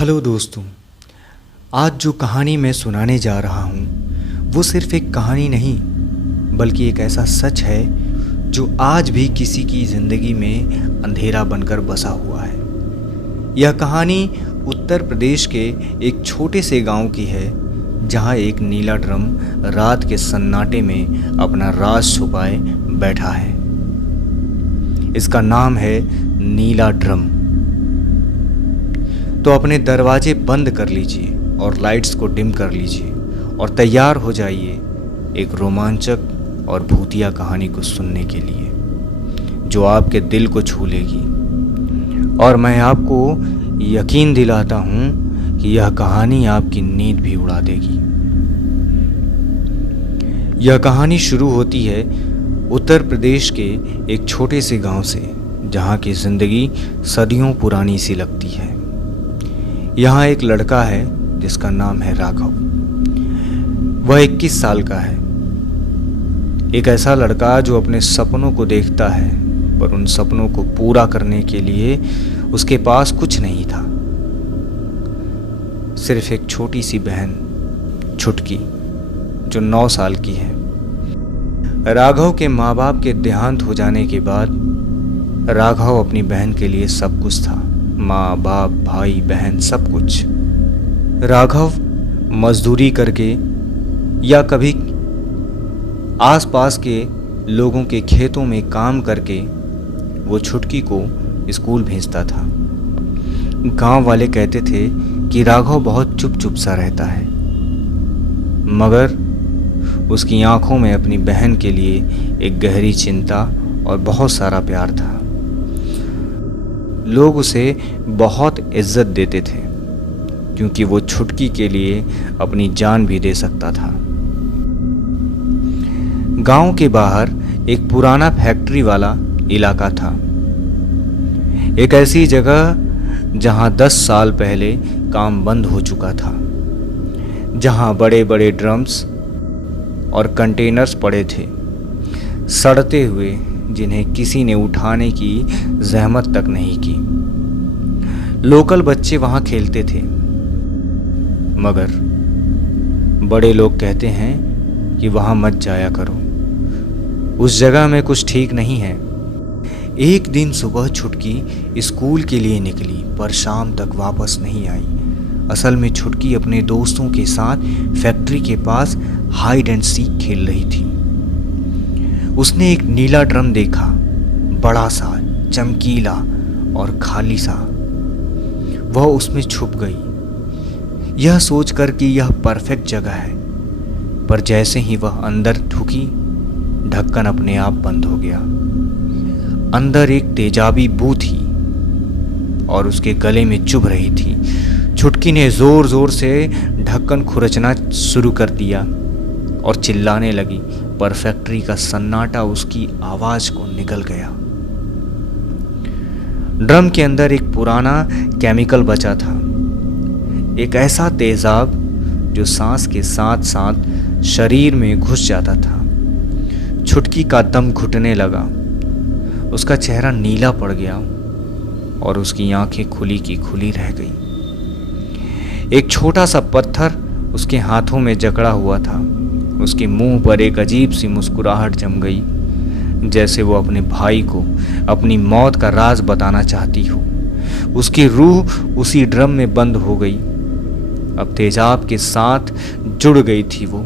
Hello दोस्तों, आज जो कहानी मैं सुनाने जा रहा हूँ वो सिर्फ एक कहानी नहीं बल्कि एक ऐसा सच है जो आज भी किसी की ज़िंदगी में अंधेरा बनकर बसा हुआ है। यह कहानी उत्तर प्रदेश के एक छोटे से गांव की है जहां एक नीला ड्रम रात के सन्नाटे में अपना राज छुपाए बैठा है। इसका नाम है नीला ड्रम। तो अपने दरवाजे बंद कर लीजिए और लाइट्स को डिम कर लीजिए और तैयार हो जाइए एक रोमांचक और भूतिया कहानी को सुनने के लिए जो आपके दिल को छू लेगी। और मैं आपको यकीन दिलाता हूँ कि यह कहानी आपकी नींद भी उड़ा देगी। यह कहानी शुरू होती है उत्तर प्रदेश के एक छोटे से गांव से जहाँ की ज़िंदगी सदियों पुरानी सी लगती है। यहाँ एक लड़का है जिसका नाम है राघव। वह 21 साल का है। एक ऐसा लड़का जो अपने सपनों को देखता है पर उन सपनों को पूरा करने के लिए उसके पास कुछ नहीं था, सिर्फ एक छोटी सी बहन छुटकी जो 9 साल की है। राघव के माँ बाप के देहांत हो जाने के बाद राघव अपनी बहन के लिए सब कुछ था, माँ बाप भाई बहन सब कुछ। राघव मजदूरी करके या कभी आसपास के लोगों के खेतों में काम करके वो छुटकी को स्कूल भेजता था। गांव वाले कहते थे कि राघव बहुत चुप सा रहता है, मगर उसकी आंखों में अपनी बहन के लिए एक गहरी चिंता और बहुत सारा प्यार था। लोग उसे बहुत इज्जत देते थे क्योंकि वो छुटकी के लिए अपनी जान भी दे सकता था। गांव के बाहर एक पुराना फैक्ट्री वाला इलाका था, एक ऐसी जगह जहां 10 साल पहले काम बंद हो चुका था, जहां बड़े बड़े ड्रम्स और कंटेनर्स पड़े थे सड़ते हुए, जिन्हें किसी ने उठाने की जहमत तक नहीं की। लोकल बच्चे वहां खेलते थे, मगर बड़े लोग कहते हैं कि वहां मत जाया करो, उस जगह में कुछ ठीक नहीं है। एक दिन सुबह छुटकी स्कूल के लिए निकली पर शाम तक वापस नहीं आई। असल में छुटकी अपने दोस्तों के साथ फैक्ट्री के पास हाइड एंड सीक खेल रही थी। उसने एक नीला ड्रम देखा, बड़ा सा, चमकीला और खाली सा। वह उसमें छुप गई, यह सोचकर कि यह परफेक्ट जगह है, पर जैसे ही वह अंदर ढुकी ढक्कन अपने आप बंद हो गया। अंदर एक तेजाबी बू थी और उसके गले में चुभ रही थी। छुटकी ने जोर जोर से ढक्कन खुरचना शुरू कर दिया और चिल्लाने लगी, पर फैक्ट्री का सन्नाटा उसकी आवाज को निगल गया। ड्रम के अंदर एक पुराना केमिकल बचा था, एक ऐसा तेजाब जो सांस के साथ साथ शरीर में घुस जाता था। छुटकी का दम घुटने लगा, उसका चेहरा नीला पड़ गया और उसकी आंखें खुली की खुली रह गई। एक छोटा सा पत्थर उसके हाथों में जकड़ा हुआ था। उसके मुंह पर एक अजीब सी मुस्कुराहट जम गई, जैसे वो अपने भाई को अपनी मौत का राज बताना चाहती हो। उसकी रूह उसी ड्रम में बंद हो गई। अब तेजाब के साथ जुड़ गई थी वो,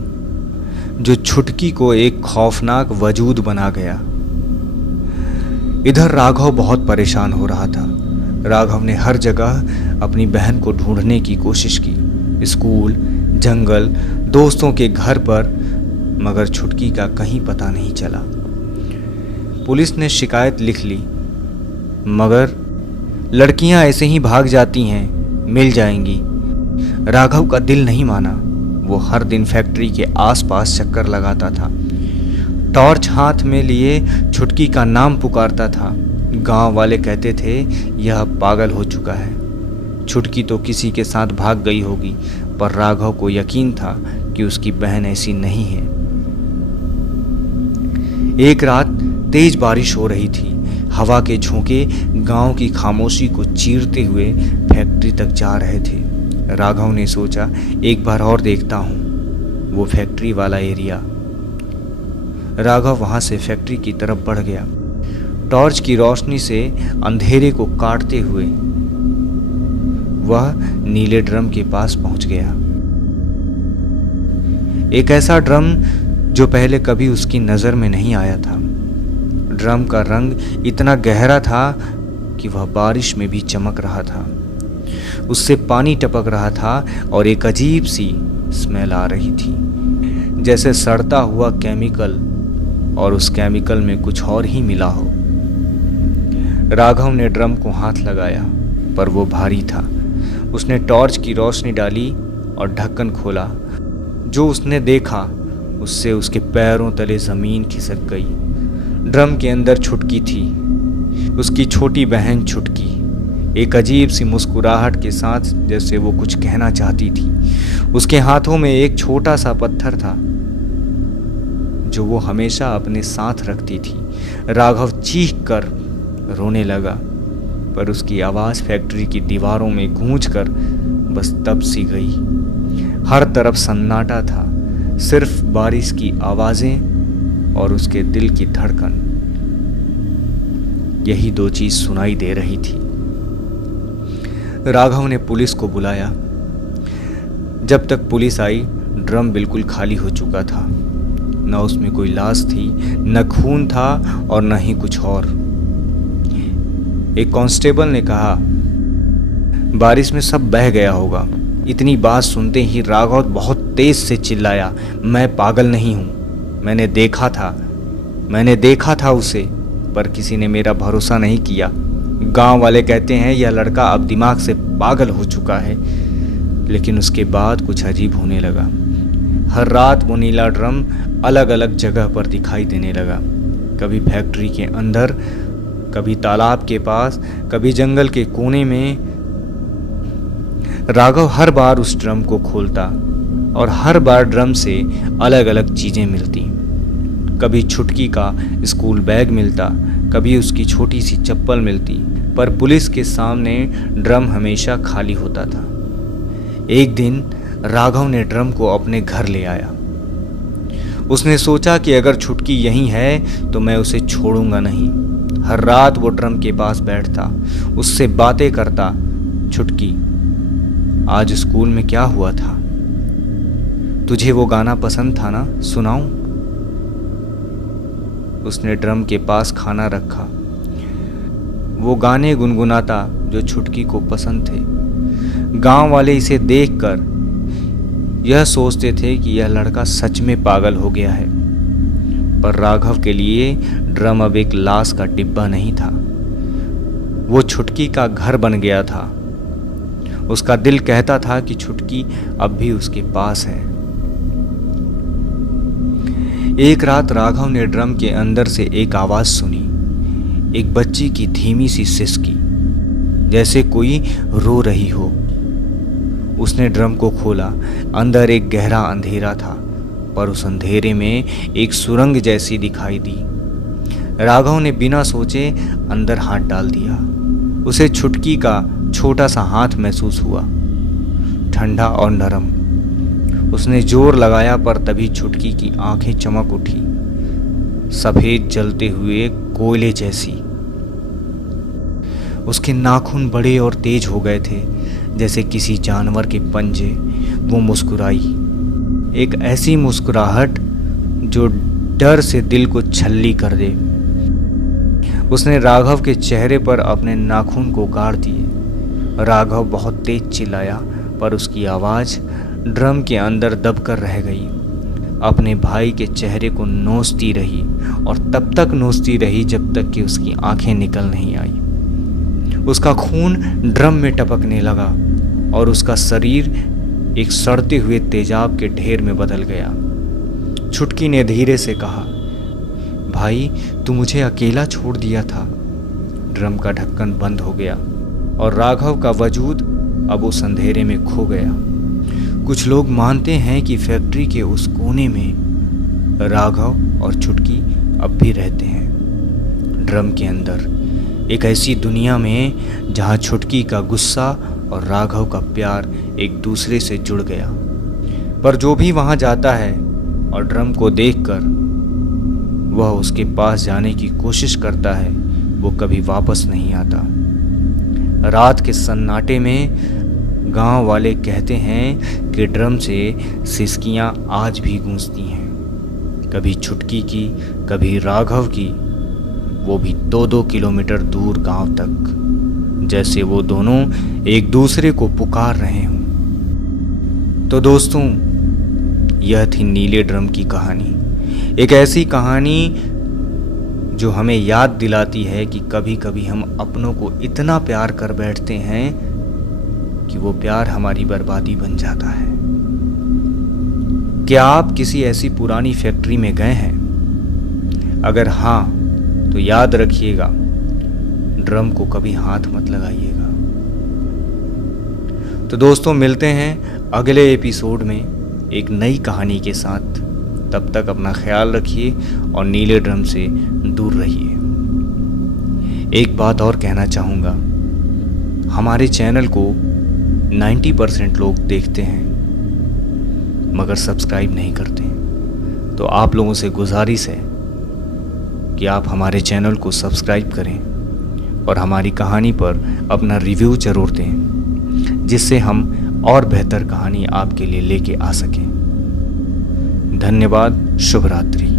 जो छुटकी को एक खौफनाक वजूद बना गया। इधर राघव बहुत परेशान हो रहा था। राघव ने हर जगह अपनी बहन को ढूंढने की कोशिश की, स्कूल, जंगल, दोस्तों के घर पर, मगर छुटकी का कहीं पता नहीं चला। पुलिस ने शिकायत लिख ली, मगर लड़कियां ऐसे ही भाग जाती हैं, मिल जाएंगी। राघव का दिल नहीं माना। वो हर दिन फैक्ट्री के आसपास चक्कर लगाता था, टॉर्च हाथ में लिए छुटकी का नाम पुकारता था। गांव वाले कहते थे यह पागल हो चुका है, छुटकी तो किसी के साथ भाग गई होगी, पर राघव को यकीन था कि उसकी बहन ऐसी नहीं है। एक रात तेज बारिश हो रही थी। हवा के झोंके गांव की खामोशी को चीरते हुए फैक्ट्री तक जा रहे थे। राघव ने सोचा एक बार और देखता हूँ वो फैक्ट्री वाला एरिया। राघव वहाँ से फैक्ट्री की तरफ बढ़ गया। टॉर्च की रोशनी से अंधेरे को काटते हुए वह नीले ड्रम के पास पहुंच गया। एक ऐसा ड्रम जो पहले कभी उसकी नज़र में नहीं आया था। ड्रम का रंग इतना गहरा था कि वह बारिश में भी चमक रहा था। उससे पानी टपक रहा था और एक अजीब सी स्मेल आ रही थी, जैसे सड़ता हुआ केमिकल, और उस केमिकल में कुछ और ही मिला हो। राघव ने ड्रम को हाथ लगाया पर वो भारी था। उसने टॉर्च की रोशनी डाली और ढक्कन खोला। जो उसने देखा उससे उसके पैरों तले ज़मीन खिसक गई। ड्रम के अंदर छुटकी थी, उसकी छोटी बहन छुटकी, एक अजीब सी मुस्कुराहट के साथ, जैसे वो कुछ कहना चाहती थी। उसके हाथों में एक छोटा सा पत्थर था जो वो हमेशा अपने साथ रखती थी। राघव चीख कर रोने लगा, पर उसकी आवाज़ फैक्ट्री की दीवारों में गूंजकर बस दब सी गई। हर तरफ सन्नाटा था, सिर्फ बारिश की आवाज़ें और उसके दिल की धड़कन, यही दो चीज़ सुनाई दे रही थी। राघव ने पुलिस को बुलाया। जब तक पुलिस आई ड्रम बिल्कुल खाली हो चुका था। न उसमें कोई लाश थी, न खून था और न ही कुछ और। एक कांस्टेबल ने कहा, बारिश में सब बह गया होगा। इतनी बात सुनते ही राघव बहुत तेज से चिल्लाया, मैं पागल नहीं हूँ, मैंने देखा था उसे, पर किसी ने मेरा भरोसा नहीं किया। गांव वाले कहते हैं यह लड़का अब दिमाग से पागल हो चुका है। लेकिन उसके बाद कुछ अजीब होने लगा। हर रात वो नीला ड्रम अलग अलग जगह पर दिखाई देने लगा। कभी फैक्ट्री के अंदर, कभी तालाब के पास, कभी जंगल के कोने में। राघव हर बार उस ड्रम को खोलता और हर बार ड्रम से अलग अलग चीज़ें मिलती। कभी छुटकी का स्कूल बैग मिलता, कभी उसकी छोटी सी चप्पल मिलती, पर पुलिस के सामने ड्रम हमेशा खाली होता था। एक दिन राघव ने ड्रम को अपने घर ले आया। उसने सोचा कि अगर छुटकी यहीं है तो मैं उसे छोड़ूंगा नहीं। हर रात वो ड्रम के पास बैठता, उससे बातें करता। छुटकी, आज स्कूल में क्या हुआ था? तुझे वो गाना पसंद था ना, सुनाऊं? उसने ड्रम के पास खाना रखा। वो गाने गुनगुनाता जो छुटकी को पसंद थे। गांव वाले इसे देखकर यह सोचते थे कि यह लड़का सच में पागल हो गया है, पर राघव के लिए ड्रम अब एक लाश का डिब्बा नहीं था, वो छुटकी का घर बन गया था। उसका दिल कहता था कि छुटकी अब भी उसके पास है। एक रात राघव ने ड्रम के अंदर से एक आवाज सुनी, एक बच्ची की धीमी सी सिसकी, जैसे कोई रो रही हो। उसने ड्रम को खोला। अंदर एक गहरा अंधेरा था, पर उस अंधेरे में एक सुरंग जैसी दिखाई दी। राघव ने बिना सोचे अंदर हाथ डाल दिया। उसे छुटकी का छोटा सा हाथ महसूस हुआ, ठंडा और नरम। उसने जोर लगाया, पर तभी छुटकी की आंखें चमक उठी, सफेद जलते हुए कोयले जैसी। उसके नाखून बड़े और तेज हो गए थे, जैसे किसी जानवर के पंजे। वो मुस्कुराई, एक ऐसी मुस्कुराहट जो डर से दिल को छल्ली कर दे। उसने राघव के चेहरे पर अपने नाखून को गाड़ दिए। राघव बहुत तेज चिल्लाया, पर उसकी आवाज़ ड्रम के अंदर दबकर रह गई। अपने भाई के चेहरे को नोचती रही और तब तक नोचती रही जब तक कि उसकी आंखें निकल नहीं आई। उसका खून ड्रम में टपकने लगा और उसका शरीर एक सड़ते हुए तेजाब के ढेर में बदल गया। छुटकी ने धीरे से कहा, भाई तू मुझे अकेला छोड़ दिया था। ड्रम का ढक्कन बंद हो गया और राघव का वजूद अब उस अंधेरे में खो गया। कुछ लोग मानते हैं कि फैक्ट्री के उस कोने में राघव और छुटकी अब भी रहते हैं, ड्रम के अंदर, एक ऐसी दुनिया में जहां छुटकी का गुस्सा और राघव का प्यार एक दूसरे से जुड़ गया। पर जो भी वहां जाता है और ड्रम को देखकर वह उसके पास जाने की कोशिश करता है, वो कभी वापस नहीं आता। रात के सन्नाटे में गांव वाले कहते हैं कि ड्रम से सिसकियां आज भी गूंजती हैं, कभी छुटकी की, कभी राघव की, वो भी 2-2 किलोमीटर दूर गांव तक, जैसे वो दोनों एक दूसरे को पुकार रहे हों। तो दोस्तों, यह थी नीले ड्रम की कहानी। एक ऐसी कहानी जो हमें याद दिलाती है कि कभी कभी हम अपनों को इतना प्यार कर बैठते हैं कि वो प्यार हमारी बर्बादी बन जाता है। क्या आप किसी ऐसी पुरानी फैक्ट्री में गए हैं? अगर हाँ, तो याद रखिएगा, ड्रम को कभी हाथ मत लगाइएगा। तो दोस्तों, मिलते हैं अगले एपिसोड में एक नई कहानी के साथ। तब तक अपना ख्याल रखिए और नीले ड्रम से दूर रहिए। एक बात और कहना चाहूँगा, हमारे चैनल को 90% लोग देखते हैं मगर सब्सक्राइब नहीं करते। तो आप लोगों से गुजारिश है कि आप हमारे चैनल को सब्सक्राइब करें और हमारी कहानी पर अपना रिव्यू ज़रूर दें, जिससे हम और बेहतर कहानी आपके लिए लेके आ सकें। धन्यवाद। शुभ रात्रि।